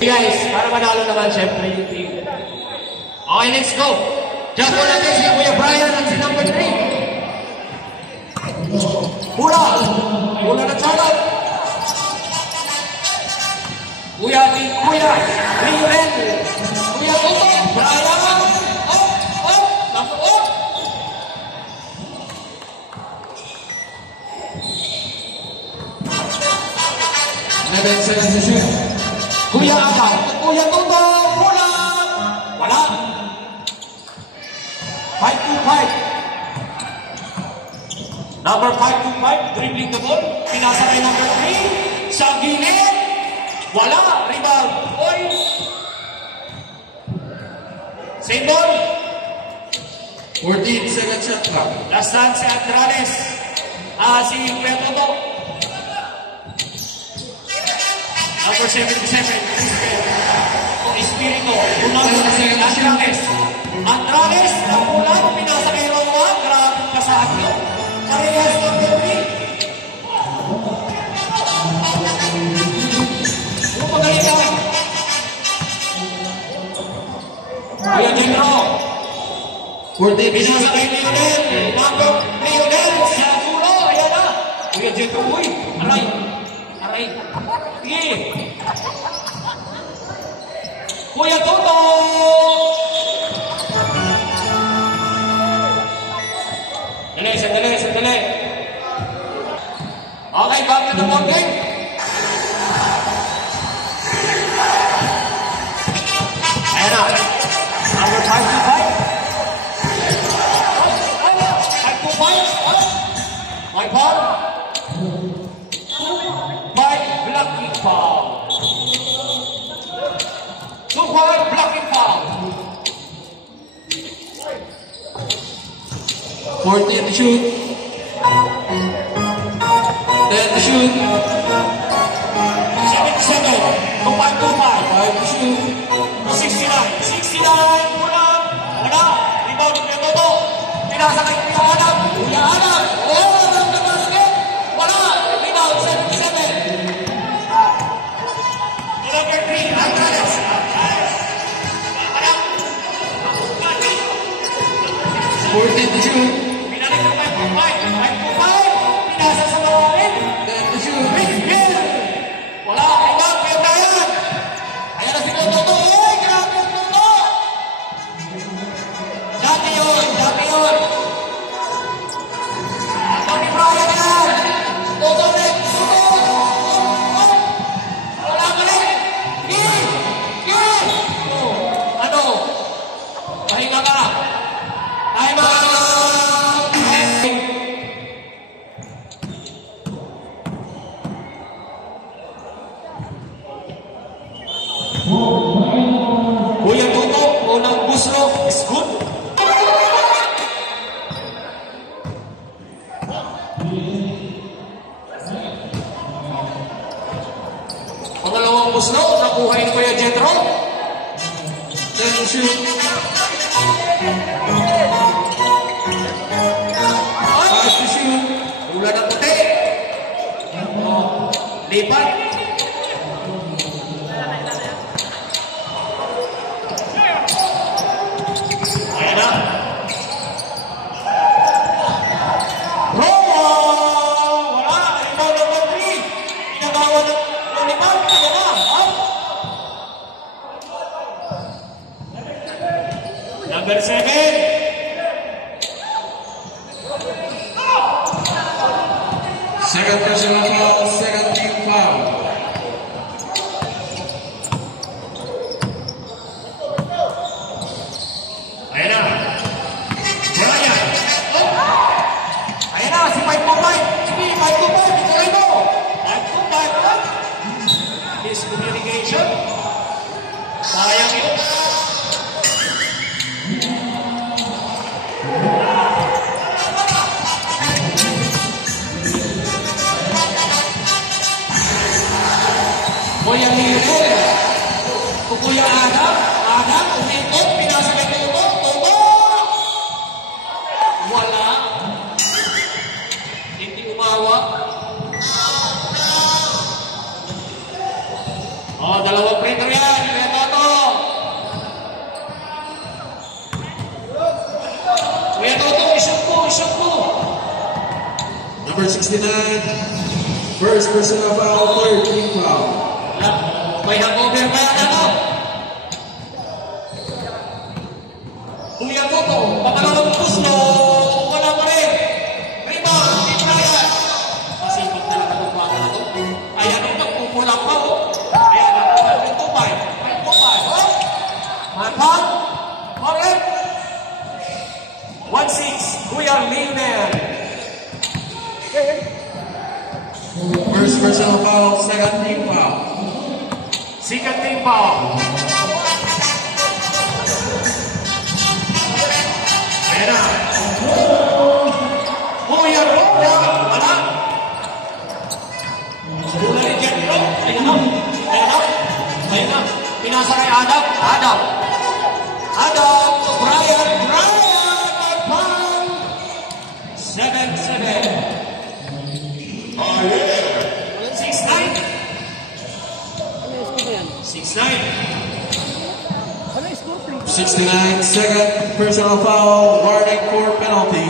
Guys, para manalo naman syempre yung team. Okay, let's go. Diyan po natin si Kuya Brian at si number 3. Pula na charlotte. Kuya Lionel. Kuya Toto. Brian. Kuya Aga, Kuya Toto, pulang! Wala! 5-2-5. Number 5-2-5, dribbling the ball. Pinasa kay number 3. Sa gilid. Wala! Rebound. Oy! Same ball. 14 seconds shot clock. Last dance si Andrades. Si Kuya Toto. Number 77, Espiritu, Andrades, napulang, pinasa kay Roma, grabe pasahan nyo. Parehas number 3. Magaling ka. Kuya Jentro. Pinasa kay Lionel, number Lionel, siya dulo, ayan na. Kuya Jentro, uy, aray. Sige. Kuya Toto. Sandali. Okay, back to the ball game. Ayan na. Number 5-2-5. 5-2-5. My ball. Blocking foul. 2-4 blocking foul. 14 to shoot. 10 to shoot. 77. 5-2-5. 5 to shoot. 69. Pulang. Wala. Rebound ni Toto. Pinasa kay Kuya Adam. Ng basket. Wala. Rebound 77. Number 3, Andrades. 14 to shoot. Pinalik ng 5-2-5. Pinasa sa malalim. 10 to shoot. Wala. Rebound. Kuya Brian. Ayan na si Toto. Grabe ang Toto. Dati yun. Tony Brian yan. Toto rin. Pahinga ka. Time out. Kuya Toto, unang buslo is good. Pangalawang buslo, nakuha ni Kuya Jentro. 10 to shoot. 5 to shoot. Ulan ng puti. Lipat. Ayan na. Roma! Wala. Rebound number 3. Pinagawa ng lipat. Ayan na. Number 7. Second personal foul, second team foul. Ayan na. Brian. Ayan na, si 5-2-5. Sige, 5-2-5. Ituloy mo. 5-2-5. Miscommunication. Sayang yun. Kuya Lionel. Kuya Adam. Umikot. Pinasa kay Toto. Wala. Hindi umawa. Dalawang free throw yan. shot mo. Number 69, first personal foul, third team foul. May hangover pa yan ano? Kuya Toto, papangalong gusto, wala pa rin. Rebound, Team Ryan. Masipag talaga ng mga ito. Ayan o, nagpupulang pa o. Ayan, may tupay. May tupay. Matang, Marek. 1-6, Kuya Lionel. First personal foul, second team foul. Second team foul. Ayan na. Kuya Roda. Ano? Mula rin dyan, bro. Ayan na. Ayan na. Ayan na. Pinasa kay Adam. Adam. Adam. Brian. Brian. 7-7. Oh, yeah. 6-9. 6-9. 69, second personal foul, warning for penalty.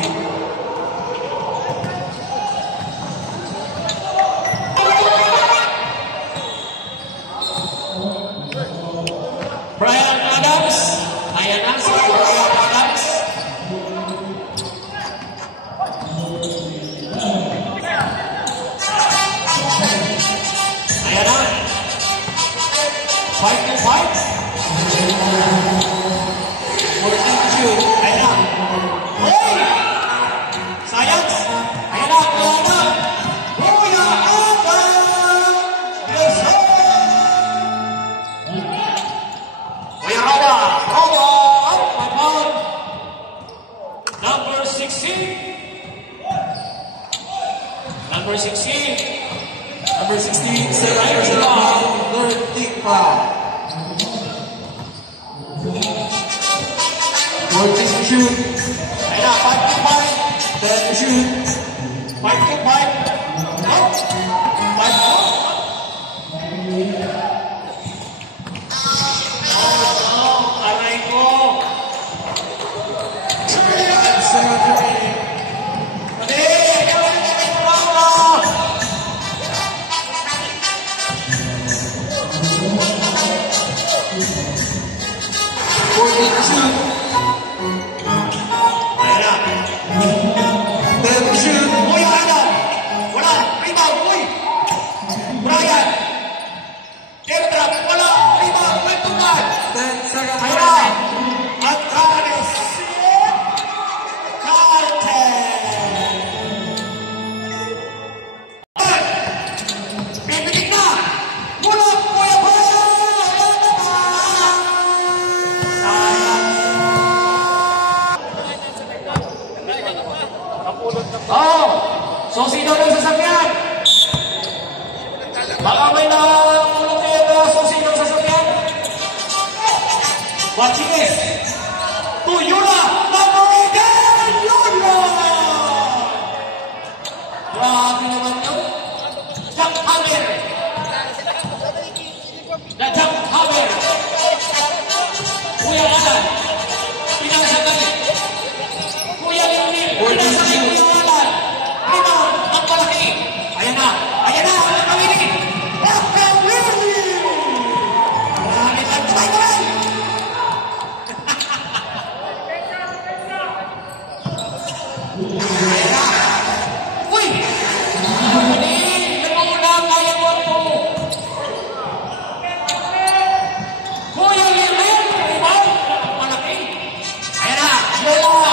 Brian Adams. Ayan na si Brian Adams. Ayan na. 5-5. 14-2. Ayan na. Hey! Science. Ayan na. Ayan na. Kuya Adam. Yes, sir. Kuya Roda. Roda. Out. Foul. Number 16. Number 16. Number 16, second personal foul, third team foul. 14 to shoot, Ayan na. 5-5. 10 to shoot. 5-5. Out. 5-4. Oh, aray ko. Second remaining. Mali! Gawin mo yung trauma! To shoot, Ayan na. 10 to shoot. Kuya Adam. Wala. Rebound. Uy. Brian. Kendra. Wala. Rebound. May tuman. 10 seconds Ayan na. remaining. Antares. Carter. Bibitig na. Mula. Kuya Brian. Ayan na. Sayang. Oh, so sino ng sasakyan? Baka may nakapulot dito, so sino ng sasakyan? Watching it. To Yula, number 18, Yula! Grabe naman yun. Jack Hammer. The Jack Hammer. Kuya Alan. Pinasagay. Kuya Lionel. Pinasagay Kuya Alan. Rebound. Ang palaki. Ayan na. Ayan na. Ang kawili. Ang kawili. Marami lang. Sabay. Ayan na. Uy. Mali. Nanguna. Kaya mo po. Kuya Lionel. Rebound. Ang palaki. Ayan na. Yola.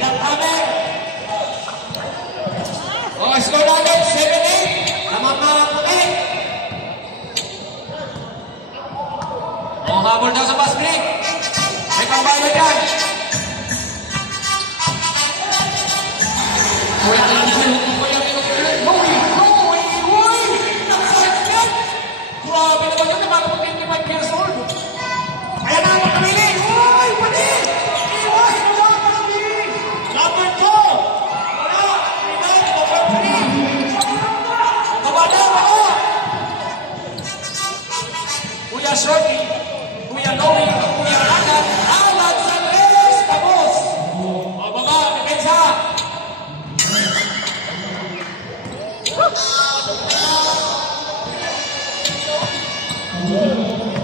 Jack Hammer. Oh, score natin, 7-8. Tama mga puti. Oh, habol daw sa pass break. May pambayo dyan. Kuya Lionel, Kuya Lionel. Uy! Nakasakit yan. Grabe naman yun, naman 25 years old. Ayan na, magkamili. Uy, pati. Iwas mo lang, pati. Number 2. Wala. Rebound, number 3. Kabada, baka. Kuya Shorty, Kuya Noe, Kuya Alan, Alan Sanres, tapos. O, baba,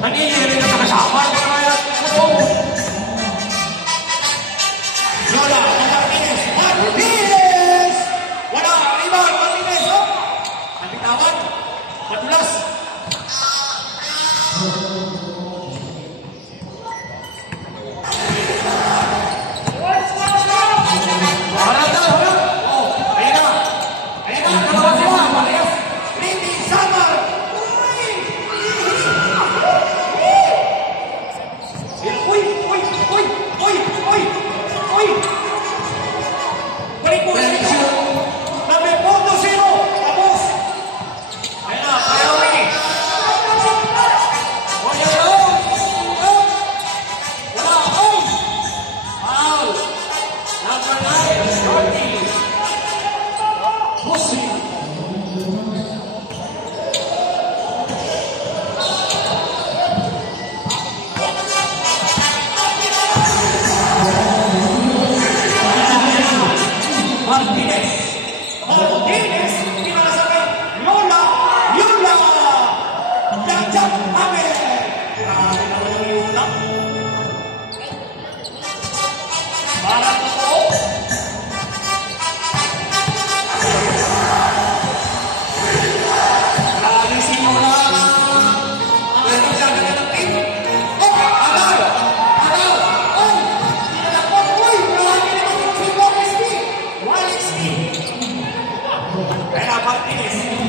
Nanilirin na nakasama na kaya ito. Yola, Martinez, Martinez! Wala, rebound, Martinez, no? Ang bitawan, matulas.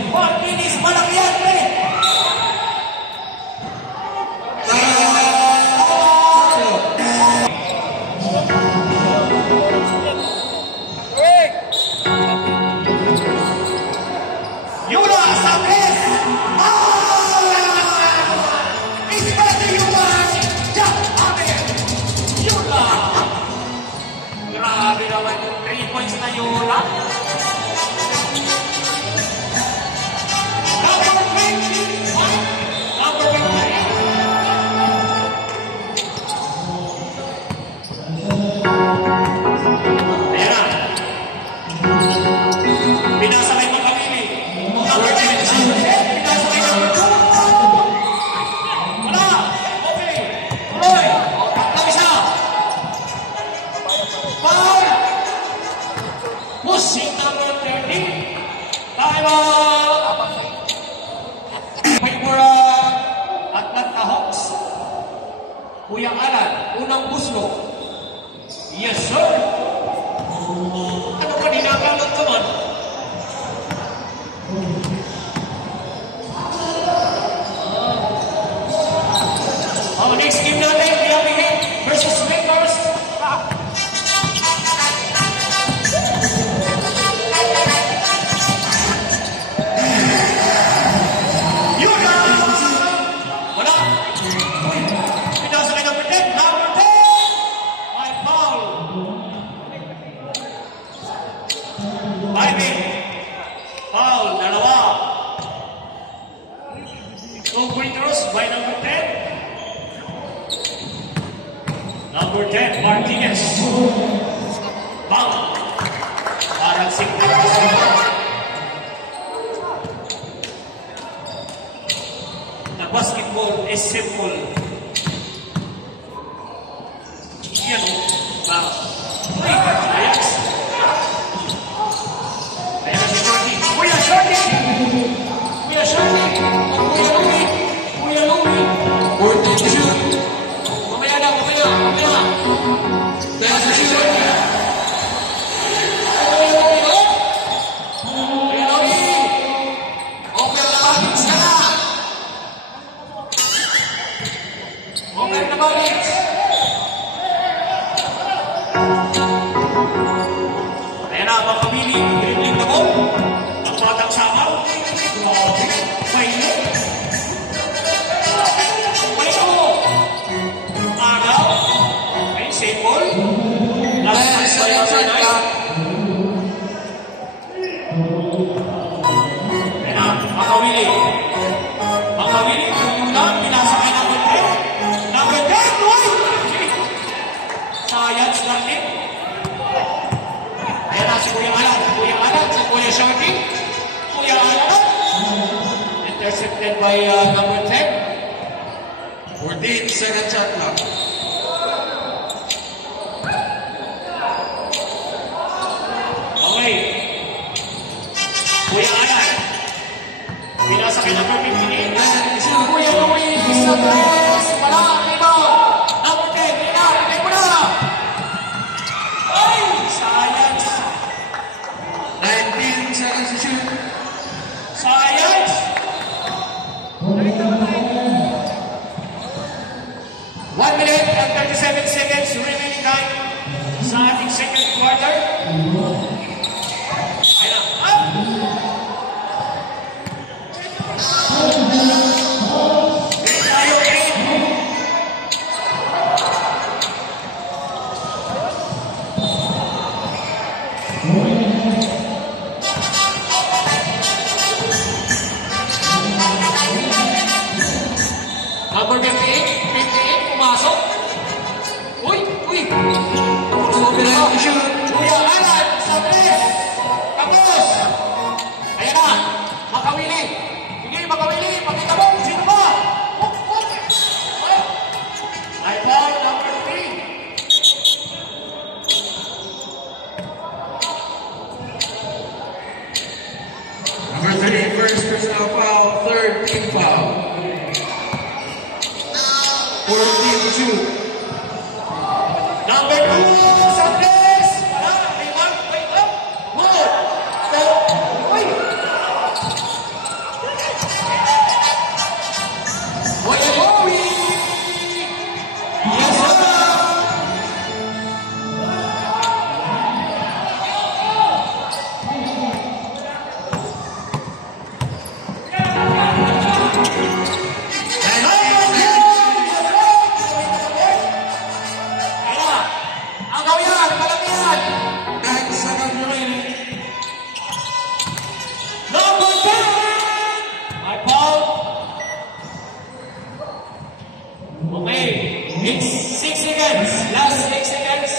Martinez, malaki yan, pre! Yola, Sabres! Especially Yola! Jack Amen! Yola! Grabe naman yung 3 points na Yola. Kuya Alan, unang buslo. Yes, sir. Ano ka ninakalot ko man? Next game natin, Miami Heat versus Lakers. Foul, dalawa. 2 pointers by number 10. Number 10, Martinez. Foul. Parang signature. The basketball is simple. Yan o. Uy, Ajax. Kuya Shorty! Kuya Shorty! Kuya Louie! Kuya Louie! 14 to shoot. Mamaya na, mamaya! Mamaya! 10 to shoot. Kuya Louie! Kuya Louie! Over na Bagits ka na! Over na Bagits! Ayan na, makabili. Dribbling na ko. Batang sama. Pailo. Agaw. Okay, same ball. Last time by number 9. Ayan na, makawili. Makawili. Kumulang, pinasakay number 10. Number 10, boy! Sayang lang din. Ayan na, si Kuya Alan. Kuya Alan, si Kuya Shorty. Intercept intercepted by number 10. 14 second shot clock. Okay. Kuya Ayan. Pinasa kay number 58. Kuya Luis sa 3. Wala ang rebound. Number 10. Pinay mo na. Ay! Sayang. 19 seconds to shoot. Sayang. 1 minute and 37 seconds remaining time sa ating second quarter. Ayun na. Up! Green tayo, green. Number 58, pumasok. Uy, uy. 2 minutes to shoot. Kuya Alan, sa 3. Tapos. Ayan na. Makawili. Sige, makawili. Pakita mo. Sino ba? I found number 3. Number 3, first personal foul, third team foul. 14 to shoot. Number 2, sa 3. Wala. May one. Wait up. Good. Uy. Kuya Joey. Yes, sir. Okay, it's 6 seconds. Last 6 seconds.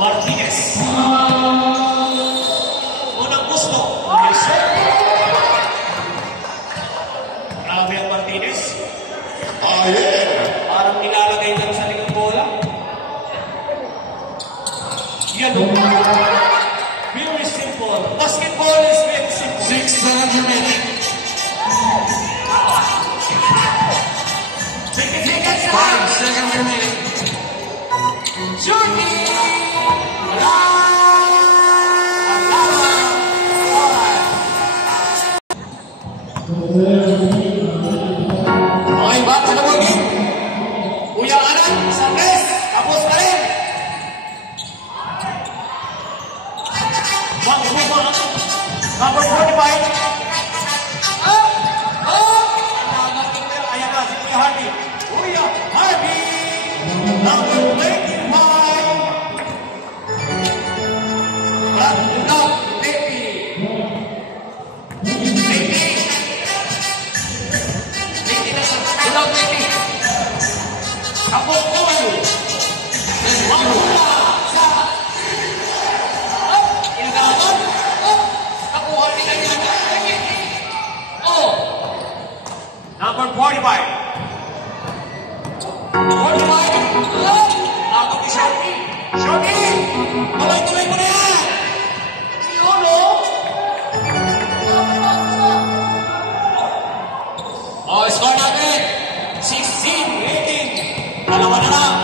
Martinez. Unang gusto. Yes, sir. Grabe ang Martinez. Oh, yeah. Parang nilalagay lang sa likod bola. Yan o. Very simple. Basketball is very simple. 6 seconds remaining. 20 seconds na. 5 seconds remaining. Shooting! Wala! Okay ba? Sa namagin? Kuya Anan, sa press. Tapos ka rin. Number 45. Up! Up! Ayan na, si Kuya Harvey. Kuya Harvey! Number 25. Up, baby. Baby. Baby na sa tulog, baby. Kapok ko. Mamula. Sa. Up! Inagawan. Up! Kapuha nila nila. Oh! Number 45. 45. Up! Ako ni Shorty. Shorty! Tuloy-tuloy mo na yan! Yolo! Oh, score natin. 16, 18. Dalawa na lang.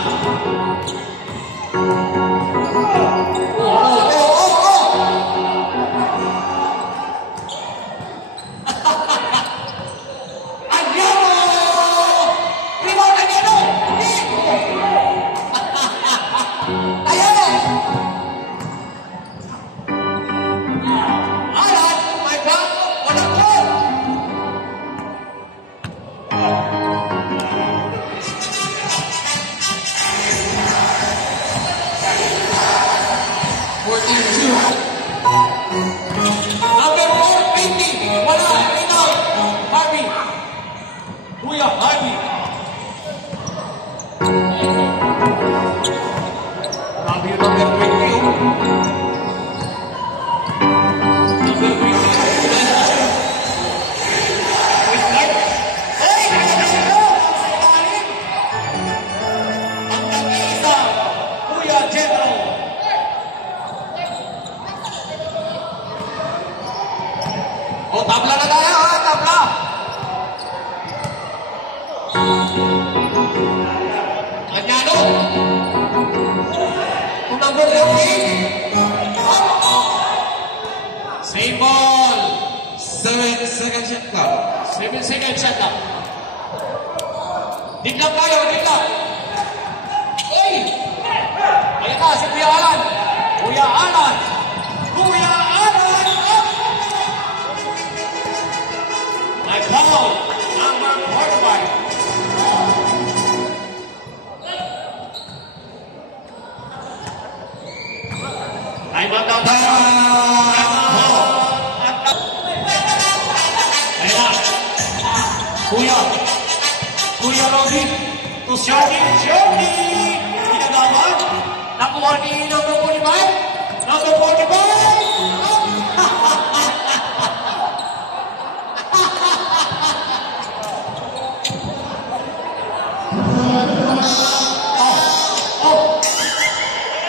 O, tabla na tayo, ha? Tabla. Anyano. To number 14. Same ball. 7-second shot clock. 7-second shot clock. Diklang tayo, diklang. Oy! Ayan na, si Kuya Alan. Kuya Alan. Kuya Alan. My foul. Number 45. Time out daw tayo. Ayan na. Kuya Robin. To Shorty. Ginagawa. Nakuha ni number 45. Number 45.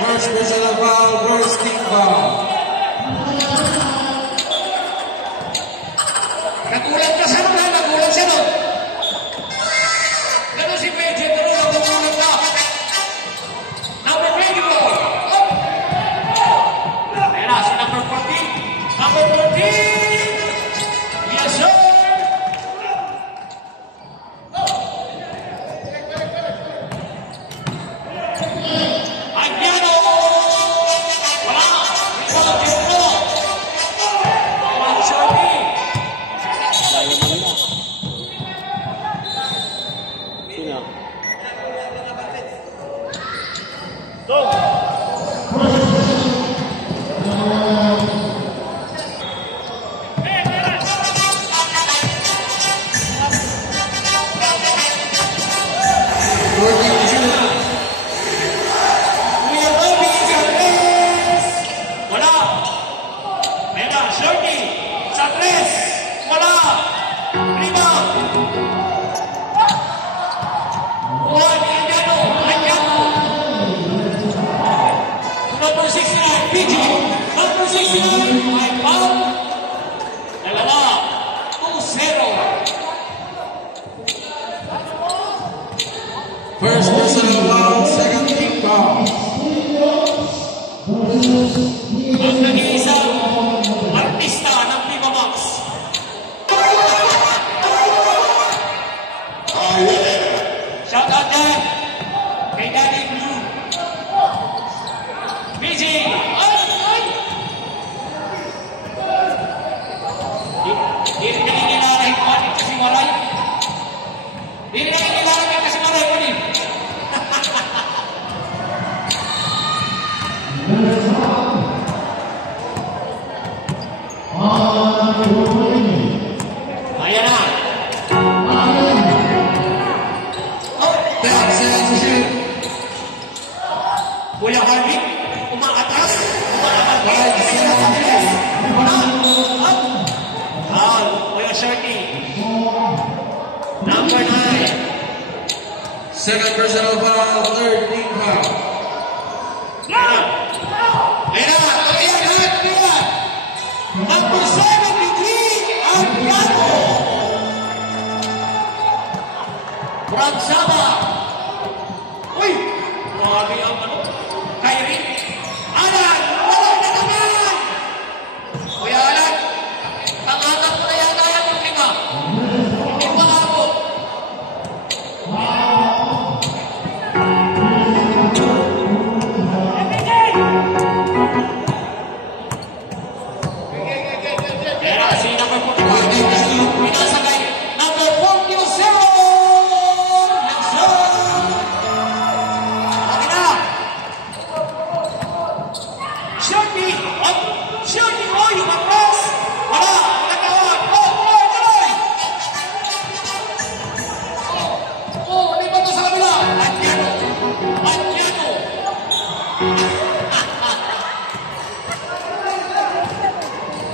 First personal foul, first team foul. Nagulat ka siya nun, ha? Nagulat siya nun. Ganun si Pedro, pero nagulat na. Number 24. Ayan na, si number 14. Number 14. Yes, sir. Agnano. Wala. Wala, Pedro. Wala, Shorty. Kuya Robby, sa tres. Wala. Ayan na, Shorty. Sa tres. Wala. Rebound. One, Agnano. Number 69, PG. Number 69, my foul. Dalawa. 2-0. First personal foul, second team foul. Ang nag-iisang artista ng Viva Max. Shout out dyan kay Daddy Blue. PG. Ay! Di rin nakinilalahin ko kasi waray. Di rin nakinilalahin kasi waray ko rin. Ayan na. 10 seconds to shoot. Kuya Harvey, umaatras. Five seconds. Foul, Kuya Shorty. Number 9. Second personal foul, third team foul. Ayan na. Number 73, Agnano. From Sabah. Uy! Grabe ang ano. Kyrie. Alan! Wala na naman! Kuya Alan, pangatap na yata yan yung 5. Hindi pa ako. Pero si number 44, pinasakay. Number 47! Shorty! Shorty! Oy! Matras! Wala! Nagkawan! Oh! Hindi ba ito sa kabila? Agnano!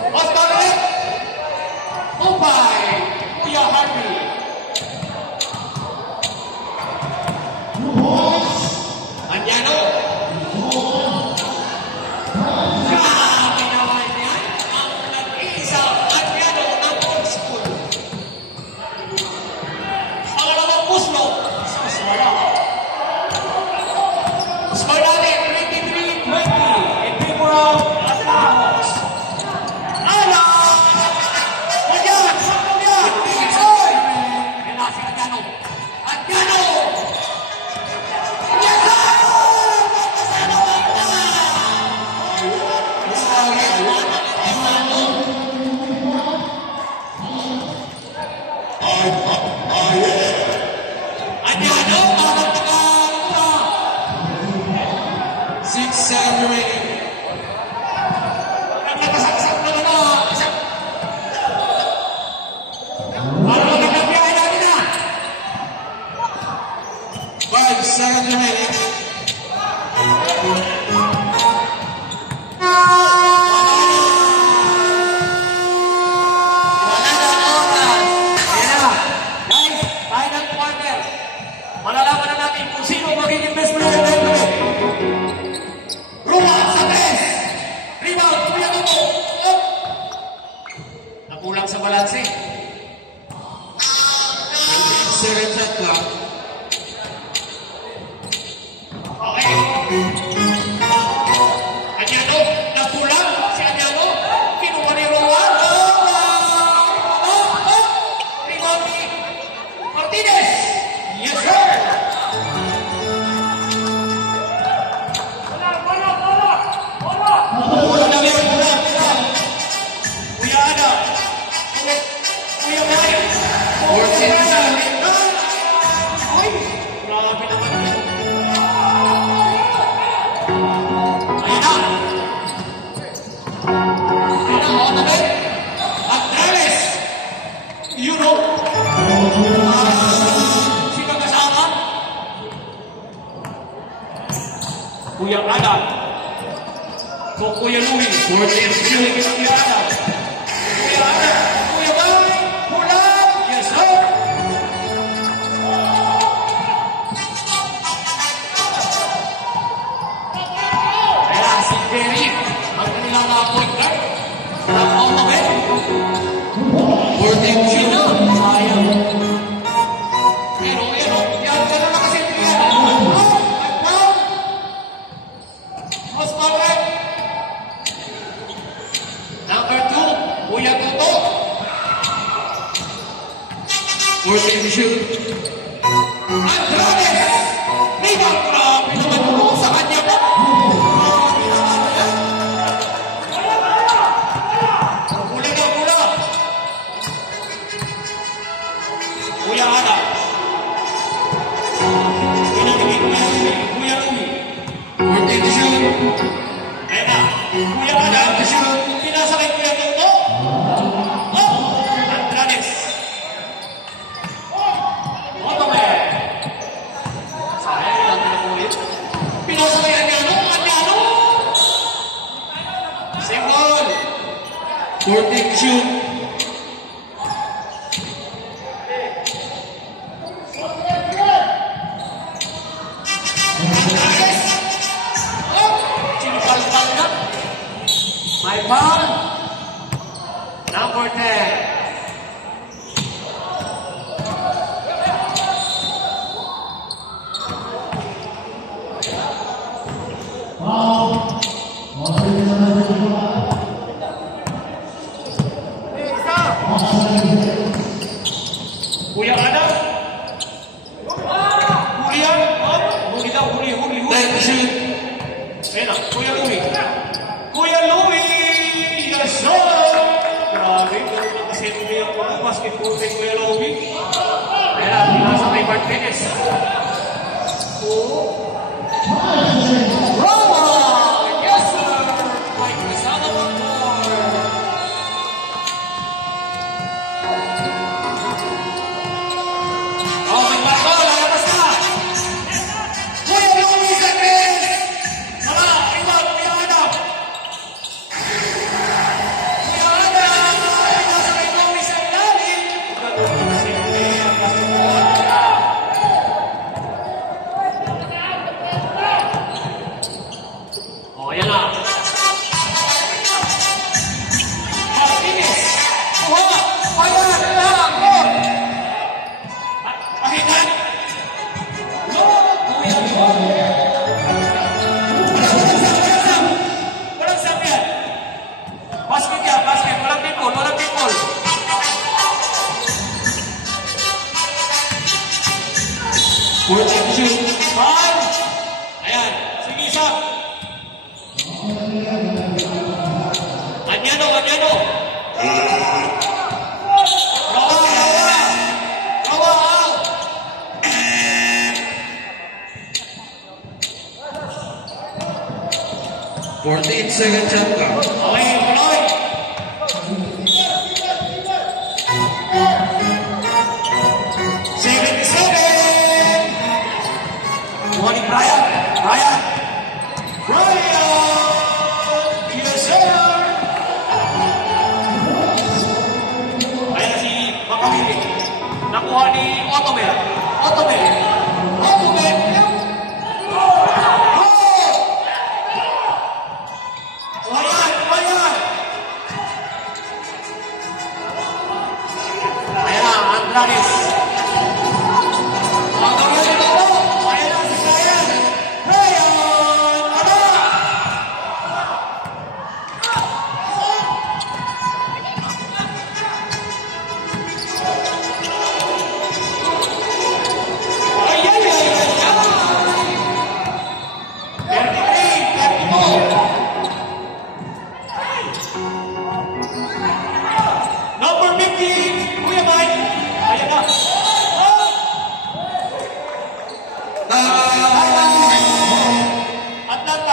Basta ulit! balanse. 15 seconds shot clock. Okay. Anyano, napulang si Anyano. Kinuha ni Rowan. Rebound ni Martinez. Yes, sir. Bola na rin. Kuya Ana. Kuya Mike. 14 seconds. Uy, grabe naman yun. Ayun na. Ayun na, on the net. Andres. You know. Sino kasama? Kuya Adam. So, Kuya Louie. 14 shoot. Kuya Adam. Kuya Adam. Kuya Bay. Pulang. Yes, sir. Kaya si Jerry, ang kanilang mga point guard. Ang auto-bet. 14 shoot. Sayang. Pero, yan, gano'n na kasi ito yan. Nag-brown. Mas Mauret. Number 2, Kuya Tuto. 14 shoot. Andrade! Rebound, grabe naman ito sa kanya po. Pula na, pula. Kuya Ana. Pinamigay Kuya Louie. Kuya Louie. 14 shoot. Ayan na. Kuya Ana. Pinasa kay Kuya Tuto. Andrade. Ottoman. Sayang, natin na ulit. Pinasa kay Anyano. Anyano. Single. 14 shoot. Andres. Oh, sinipal-pal na. May foul. Number 10. Kuya Adam. Julian. Huli daw, huli. 10 shoot. Ayan na, Kuya Louie. Kuya Louie! Yes, sir! Grabe, ganun na kasi ito yung basketball kay Kuya Louie. Ayan na, pinasa kay Martinez. Rowan! Yes, sir! May kasama mo more. Oh, may bato, lalabas na! Kuya Louie sa tres! Saka, rebound, Kuya Adam! Kuya Adam! Pinasa kay Louie sa ilalim! Ganun na kasi ang basketball. Oh, ayan na. Martinez! Kuha! Ayan! Ayan! Goal! Pahitan! Kuya Louie! Walang sakyan! Basket yan, basket! Walang people, walang people! Shoot. Foul! Ayan, sige isa! Anyano! Rawa! 14 seconds shot clock. Okay, tuloy! Kuha ni Brian! Yes, sir! Ayan na si Makawili. Nakuha ni Ottoman. Number 15, Kuya Mike. Ayan na. Atlanta.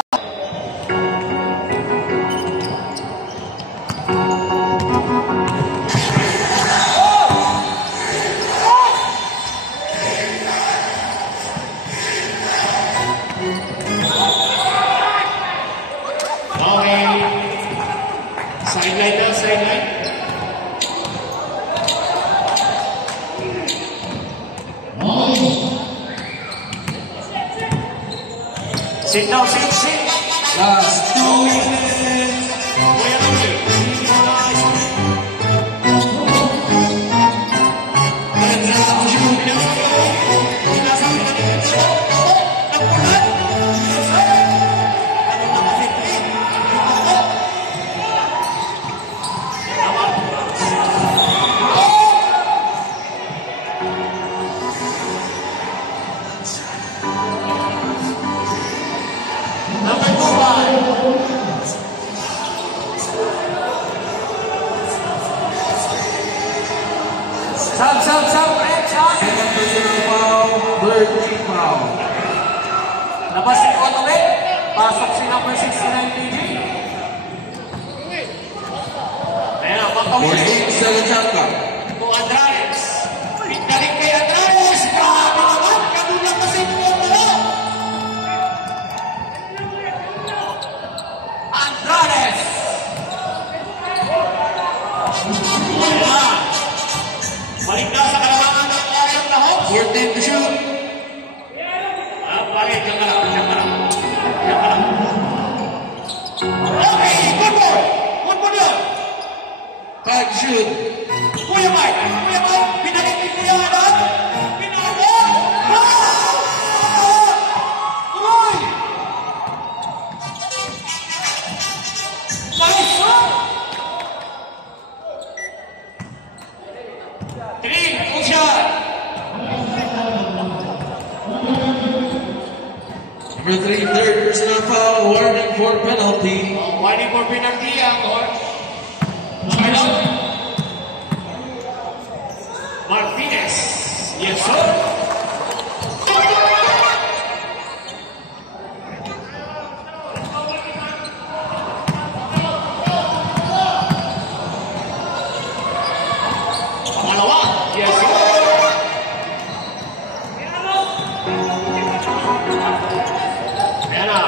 Okay. Sideline na, sideline. Sit down, sit. Last 2 minutes. Kuya Mike. Number 2. Sub, red shot. Second personal foul, third team foul. Labas si Otobe. Pasok si number 69 TJ. Ayan na, papawin. 14, Salachanga. To Andrades. Pindaling kay Andrades. Grabe naman. Kanulang kasi po pala. Andrades. Ayan. Balik na sa kalamangan ng Ayong Lahok. 14 to shoot. Balik, diyan ka lang. Okay, good ball. Good ball yun. 5 shoot. Kuya Mike, pinakikip niya na. Pinakikip. Tuloy! Nice shot! 3, full shot. Number 3, third personal foul, warning for penalty. Warning for penalty ang Charlotte Martinez. Yes, sir. Pangalawa. Yes, sir. Ayan na.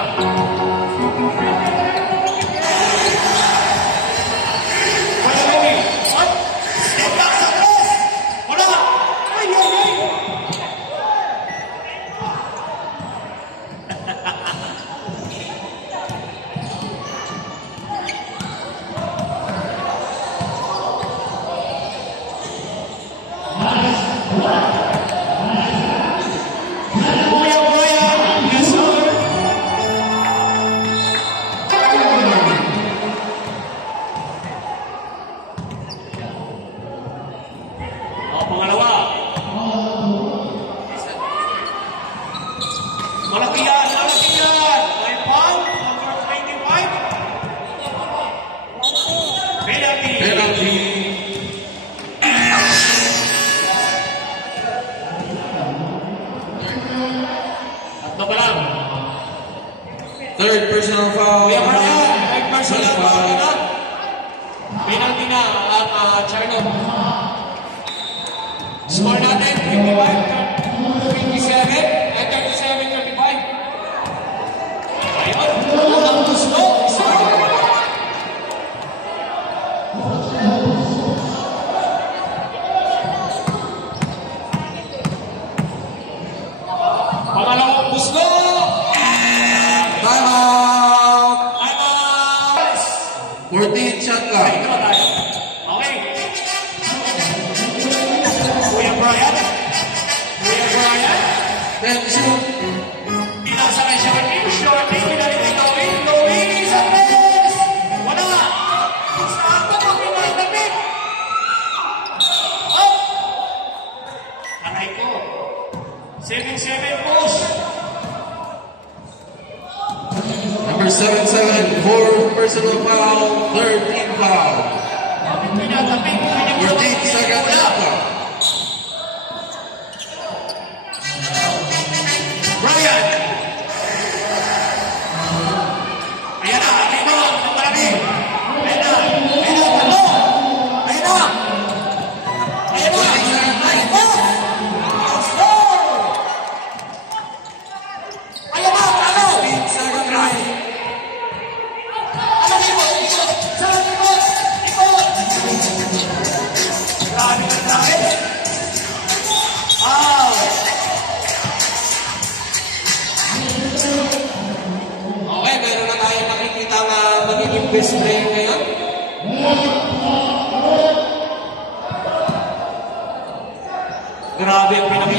Pangalawa. Malaki yan. May foul, number 25. Penalty. Tatlo pa lang. Third personal foul. Kuya Brian, third personal foul na. Penalty na ang Charlotte. Score natin, 37-35. Ayun, unang gusto. Pangalawang gusto. Time out. 14 shot clock. Ito na tayo. Okay. Kuya Brian. 10 shoot. Pinasa kay Shorty. Pinalik kay Louie. Sa tres. Wala. Saan ba ito pinagdamit? Up. Aray ko. 7-7 push. Number 77, fourth personal foul, third team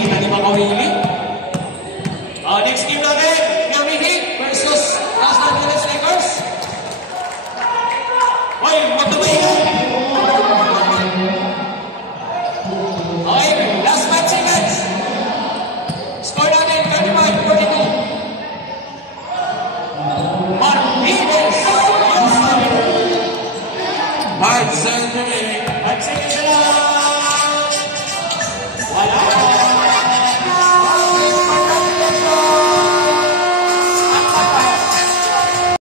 na ni Makawili. Next game natin, Miami Heat versus Los Angeles Lakers. Hoy, magdamayin! Okay, last 5 seconds. Score natin, 35-42. Martinez! 5 seconds remaining. 5 seconds.